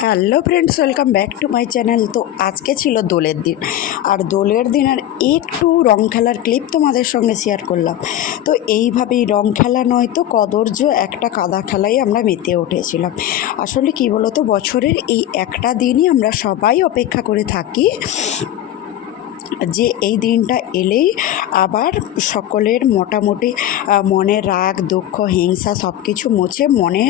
Hello friends, welcome back to my channel. তো আজকে ছিল দোলের দিন। আর দোলের দিন আর একটু রং খেলার ক্লিপ তোমাদের সঙ্গে শেয়ার করলাম। তো এইভাবেই রং খেলা নয় তো, কদর্য একটা কাদা খেলাই আমরা মেতে উঠেছিলাম। আসলে কি বলতো, বছরের এই একটা দিনই আমরা সবাই অপেক্ষা করে থাকি যে এই দিনটা এলেই আবার সকলের মোটামুটি মনে রাগ, দুঃখ, হিংসা সব কিছু মুছে মনে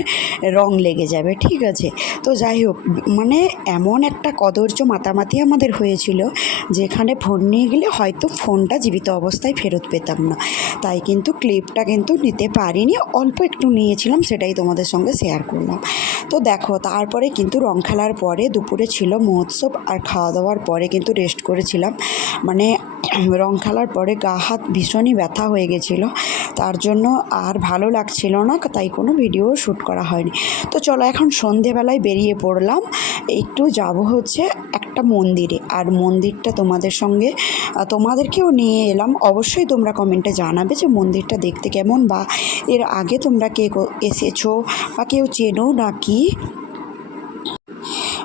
রং লেগে যাবে, ঠিক আছে? তো যাই হোক মানে এমন একটা কদর্য মাতামাতি আমাদের হয়েছিল, যেখানে ফোন নিয়ে গেলে হয়তো ফোনটা জীবিত অবস্থায় ফেরত পেতাম না। তাই কিন্তু ক্লিপটা কিন্তু নিতে পারিনি, অল্প একটু নিয়েছিলাম, সেটাই তোমাদের সঙ্গে শেয়ার করলাম। তো দেখো, তারপরে কিন্তু রং খেলার পরে দুপুরে ছিল মহোৎসব, আর খাওয়া দাওয়ার পরে কিন্তু রেস্ট করেছিলাম। মানে রং খেলার পরে গা হাত ভীষণই ব্যথা হয়ে গেছিল। তার জন্য আর ভালো লাগছিল না, তাই কোনো ভিডিও শ্যুট করা হয়নি। তো চলো এখন সন্ধেবেলায় বেরিয়ে পড়লাম। একটু যাব হচ্ছে একটা মন্দিরে। আর মন্দিরটা তোমাদের সঙ্গে তোমাদেরকেও নিয়ে এলাম। অবশ্যই তোমরা কমেন্টে জানাবে যে মন্দিরটা দেখতে কেমন বা এর আগে তোমরা কে, এসেছ বা কেউ চেনো না কি?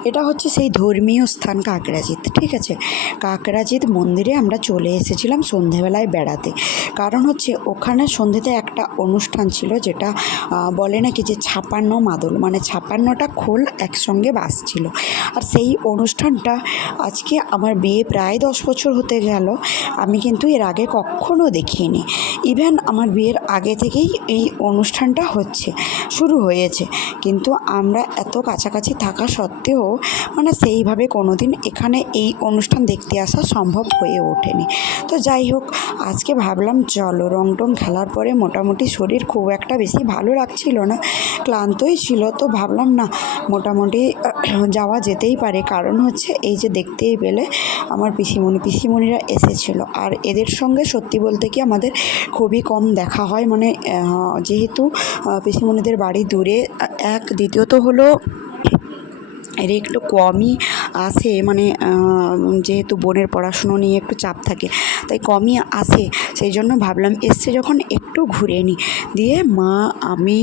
এটা হচ্ছে সেই ধর্মীয় স্থান কাকরাজিৎ ঠিক আছে? কাকরাজিৎ মন্দিরে আমরা চলে এসেছিলাম সন্ধেবেলায় বেড়াতে। কারণ হচ্ছে ওখানে সন্ধেতে একটা অনুষ্ঠান ছিল যেটা বলে নাকি যে ছাপান্ন মাদল মানে ছাপান্নটা খোল একসঙ্গে বাজছিল। আর সেই অনুষ্ঠানটা আজকে আমার বিয়ে প্রায় দশ বছর হতে গেল, আমি কিন্তু এর আগে কখনো দেখিনি। ইভেন আমার বিয়ের আগে থেকেই এই অনুষ্ঠানটা হচ্ছে, শুরু হয়েছে। কিন্তু আমরা এত কাছাকাছি থাকা সত্ত্বেও মানে সেইভাবে কোনো দিন এখানে এই অনুষ্ঠান দেখতে আসা সম্ভব হয়ে ওঠেনি। তো যাই হোক, আজকে ভাবলাম চলো রং টং খেলার পরে মোটামুটি শরীর খুব একটা বেশি ভালো লাগছিল না, ক্লান্তই ছিল। তো ভাবলাম না, মোটামুটি যাওয়া যেতেই পারে। কারণ হচ্ছে এই যে দেখতেই পেলে আমার পিসিমণি, পিসিমণিরা এসেছিল। আর এদের সঙ্গে সত্যি বলতে কি আমাদের খুবই কম দেখা হয়। মানে যেহেতু পিসিমণিদের বাড়ি দূরে এক, দ্বিতীয়ত হলো এর একটু কমই আসে মানে যেহেতু বোনের পড়াশুনো নিয়ে একটু চাপ থাকে, তাই কমই আসে সেই জন্য ভাবলাম, এসছে যখন একটু ঘুরে নিই দিয়ে মা, আমি,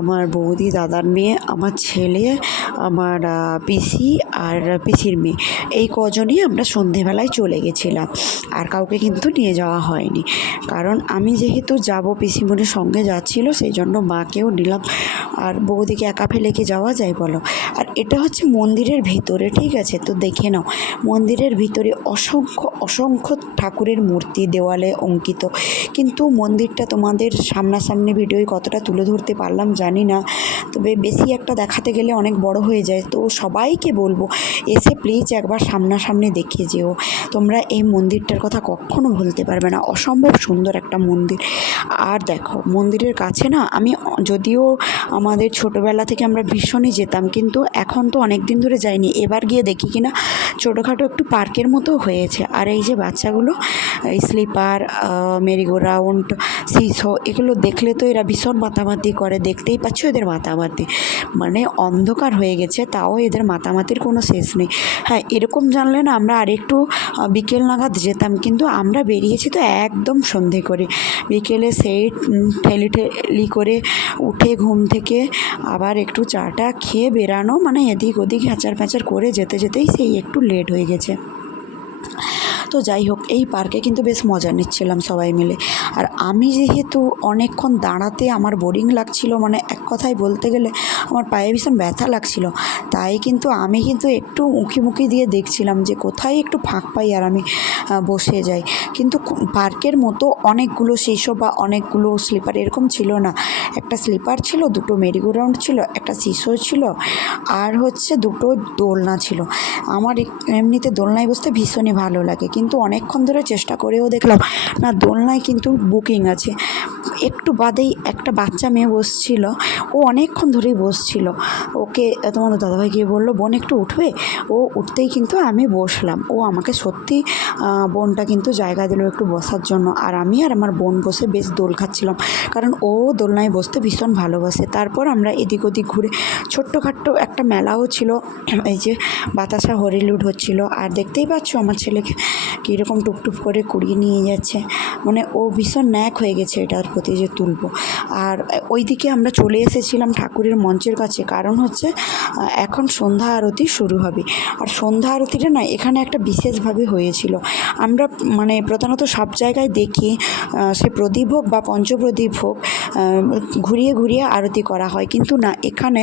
আমার বৌদি, দাদার মেয়ে, আমার ছেলে, আমার পিসি আর পিসির মেয়ে, এই কজনই আমরা সন্ধেবেলায় চলে গেছিলাম। আর কাউকে কিন্তু নিয়ে যাওয়া হয়নি। কারণ আমি যেহেতু যাব পিসিমণির সঙ্গে যাচ্ছিল, সেই জন্য মাকেও নিলাম। আর বৌদিকে একা ফেলে কি যাওয়া যায় বলো? আর এটা হচ্ছে মন্দিরের ভিতরে, ঠিক আছে? তো দেখে নাও, মন্দিরের ভিতরে অসংখ্য অসংখ্য ঠাকুরের মূর্তি, দেওয়ালে অঙ্কিত। কিন্তু মন্দিরটা তোমাদের সামনাসামনি ভিডিওয় কতটা তুলে ধরতে পারলাম জানি না। তবে বেশি একটা দেখাতে গেলে অনেক বড় হয়ে যায়। তো সবাইকে বলব, এসে প্লিজ একবার সামনাসামনি দেখে যেও। তোমরা এই মন্দিরটার কথা কখনো ভুলতে পারবে না। অসম্ভব সুন্দর একটা মন্দির। আর দেখো, মন্দিরের কাছে না আমি যদিও আমাদের ছোটোবেলা থেকে আমরা ভীষণই যেতাম, কিন্তু এখন তো অনেক দিন ধরে যাইনি। এবার গিয়ে দেখি কিনা, ছোটোখাটো একটু পার্কের মতো হয়েছে। আর এই যে বাচ্চাগুলো, এই স্লিপার মেরিগো রাউন্ড সিসো এগুলো দেখলে তো এরা ভীষণ মাতামাতি করে, দেখতেই পাচ্ছ এদের মাতামাতি। মানে অন্ধকার হয়ে গেছে, তাও এদের মাতামাতির কোনো শেষ নেই। হ্যাঁ এরকম জানলে না আমরা আরেকটু বিকেল নাগাদ যেতাম, কিন্তু আমরা বেরিয়েছি তো একদম সন্ধে করে। বিকেলে সেই ঠেলি ঠেলি করে উঠে ঘুম থেকে আবার একটু চাটা খেয়ে বেরানো মানে এদিক ওদিক হ্যাচার প্যাচার করে যেতে যেতেই সেই একটু লেট হয়ে গেছে। তো যাই হোক, এই পার্কে কিন্তু বেশ মজা নিচ্ছিলাম সবাই মিলে। আর আমি যেহেতু অনেকক্ষণ দাঁড়াতে আমার বোরিং লাগছিল মানে এক কথায় বলতে গেলে আমার পায়ে ভীষণ ব্যথা লাগছিল, তাই কিন্তু আমি কিন্তু একটু উঁকি মুখি দিয়ে দেখছিলাম যে কোথায় একটু ফাঁক পাই আর আমি বসে যাই। কিন্তু পার্কের মতো অনেকগুলো শিশু বা অনেকগুলো স্লিপার এরকম ছিল না। একটা স্লিপার ছিল, দুটো মেরিগো রাউন্ড ছিল, একটা শিশু ছিল, আর হচ্ছে দুটো দোলনা ছিল। আমার এমনিতে দোলনায় বসতে ভীষণই ভালো লাগে। কিন্তু অনেকক্ষণ ধরে চেষ্টা করেও দেখলাম না দোলনায় কিন্তু বুকিং আছে। একটু বাদেই একটা বাচ্চা মেয়ে বসছিল। ও অনেকক্ষণ ধরেই বসছিল। ওকে, তোমাদের দাদাভাই গিয়ে বলল, বোন, একটু উঠবে ও উঠতেই কিন্তু আমি বসলাম। ও আমাকে সত্যি বোনটা কিন্তু জায়গা দিল একটু বসার জন্য। আর আমি আর আমার বোন বসে বেশ দোল খাচ্ছিলাম। কারণ ও দোলনায় বসতে ভীষণ ভালোবাসে। তারপর আমরা এদিক ওদিক ঘুরে, ছোট্টখাট্টো একটা মেলাও ছিল। এই যে বাতাসা হরিলুড হচ্ছিল। আর দেখতেই পাচ্ছ আমার ছেলেকে কীরকম টুপটুপ করে কুড়িয়ে নিয়ে যাচ্ছে। মানে ও ভীষণ ন্যাক হয়ে গেছে এটার প্রতি। যে তুলবো। আর ওইদিকে আমরা চলে এসেছিলাম ঠাকুরের মঞ্চের কাছে। কারণ হচ্ছে এখন সন্ধ্যা আরতি শুরু হবে। আর সন্ধ্যা আরতিটা না, এখানে একটা বিশেষভাবে হয়েছিল। আমরা মানে প্রধানত সব জায়গায় দেখি সে প্রদীপ হোক বা পঞ্চপ্রদীপ হোক ঘুরিয়ে ঘুরিয়ে আরতি করা হয়। কিন্তু না, এখানে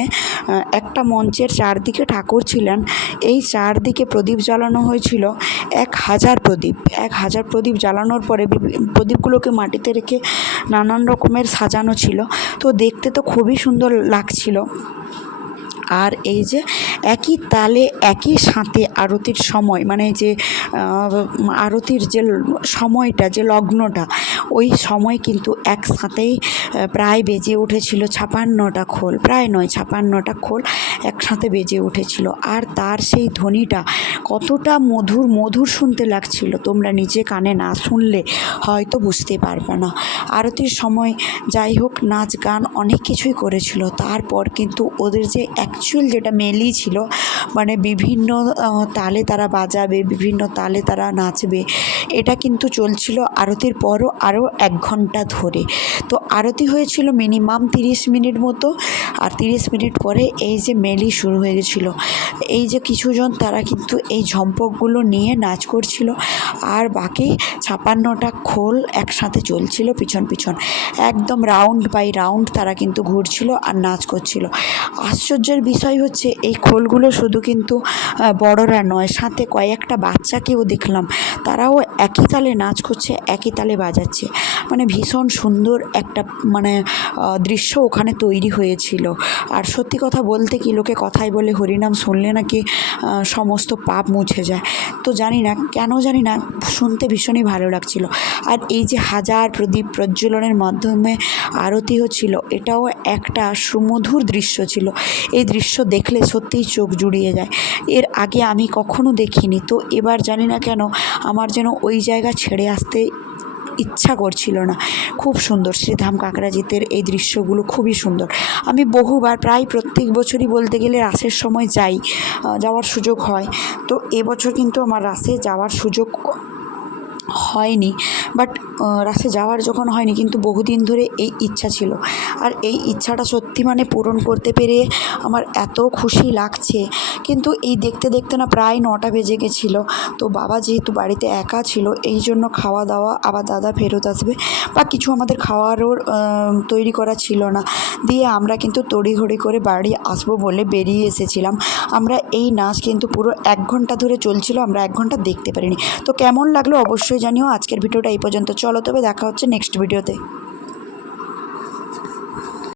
একটা মঞ্চের চারদিকে ঠাকুর ছিলেন। এই চারদিকে প্রদীপ জ্বালানো হয়েছিল এক হাজার প্রদীপ। এক হাজার প্রদীপ জ্বালানোর পরে প্রদীপগুলোকে মাটিতে রেখে নানান রকমের সাজানো ছিল। তো দেখতে তো খুবই সুন্দর লাগছিল। আর এই যে একই তালে, একই সাথে আরতির সময় মানে যে আরতির যে সময়টা, যে লগ্নটা, ওই সময় কিন্তু একসাথেই প্রায় বেজে উঠেছিল ছাপান্নটা খোল, প্রায় নয়, ছাপান্নটা খোল একসাথে বেজে উঠেছিল। আর তার সেই ধ্বনিটা কতটা মধুর মধুর শুনতে লাগছিল। তোমরা নিজে কানে না শুনলে হয়তো বুঝতে পারবে না। আরতির সময় যাই হোক, নাচ, গান অনেক কিছুই করেছিল। তারপর কিন্তু ওদের যে অ্যাকচুয়াল যেটা মেলি ছিল মানে বিভিন্ন তালে তারা বাজাবে, বিভিন্ন তালে তারা নাচবে, এটা কিন্তু চলছিল আরতির পরও আরও এক ঘণ্টা ধরে। তো আরতি হয়েছিল মিনিমাম তিরিশ মিনিট মতো, আর তিরিশ মিনিট পরে এই যে মেলি শুরু হয়ে গেছিল। এই যে কিছুজন তারা কিন্তু এই ঝম্পকগুলো নিয়ে নাচ করছিল, আর বাকি ছাপান্নটা খোল একসাথে চলছিল পিছন পিছন। একদম রাউন্ড বাই রাউন্ড তারা কিন্তু ঘুরছিল আর নাচ করছিল। আশ্চর্যের বিষয় হচ্ছে, এই খোলগুলো শুধু কিন্তু বড়রা নয়, সাথে কয়েকটা বাচ্চাকেও দেখলাম। তারাও একই তালে নাচ করছে, একই তালে বাজাচ্ছে। মানে ভীষণ সুন্দর একটা মানে দৃশ্য ওখানে তৈরি হয়েছিল। আর সত্যি কথা বলতে কি, লোকে কথাই বলে হরিনাম শুনলে নাকি সমস্ত পাপ মুছে যায়। তো জানি না, কেন জানি না, শুনতে ভীষণই ভালো লাগছিল। আর এই যে হাজার প্রদীপ প্রজ্বলনের মাধ্যমে আরতি হচ্ছিল, এটাও একটা সুমধুর দৃশ্য ছিল। এই দৃশ্য দেখলে সত্যিই চোখ জুড়িয়ে যায়। এর আগে আমি কখনো দেখিনি। তো এবার জানি না কেন আমার যেন ওই জায়গা ছেড়ে আসতে ইচ্ছা করছিল না। খুব সুন্দর শ্রীধাম কাকরাজিতের এই দৃশ্যগুলো খুবই সুন্দর। আমি বহুবার, প্রায় প্রত্যেক বছরই বলতে গেলে রাসের সময় যাই যাওয়ার সুযোগ হয়। তো এবছর কিন্তু আমার রাসে যাওয়ার সুযোগ হয়নি। বাট রাসে যাওয়ার যখন হয়নি, কিন্তু বহুদিন ধরে এই ইচ্ছা ছিল। আর এই ইচ্ছাটা সত্যি মানে পূরণ করতে পেরে আমার এত খুশি লাগছে। কিন্তু এই দেখতে দেখতে না প্রায় নটা বেজে গেছিল। তো বাবা যেহেতু বাড়িতে একা ছিল, এই জন্য খাওয়া দাওয়া আবার দাদা ফেরত আসবে বা কিছু আমাদের খাওয়ারও তৈরি করা ছিল না। দিয়ে আমরা কিন্তু তড়িঘড়ি করে বাড়ি আসব বলে বেরিয়ে এসেছিলাম। আমরা এই নাচ কিন্তু পুরো এক ঘণ্টা ধরে চলছিল, আমরা এক ঘণ্টা দেখতে পারিনি। তো কেমন লাগল? অবশ্যই জানিও আজকের ভিডিওটা এই পর্যন্ত। চলো তবে দেখা হচ্ছে নেক্সট ভিডিওতে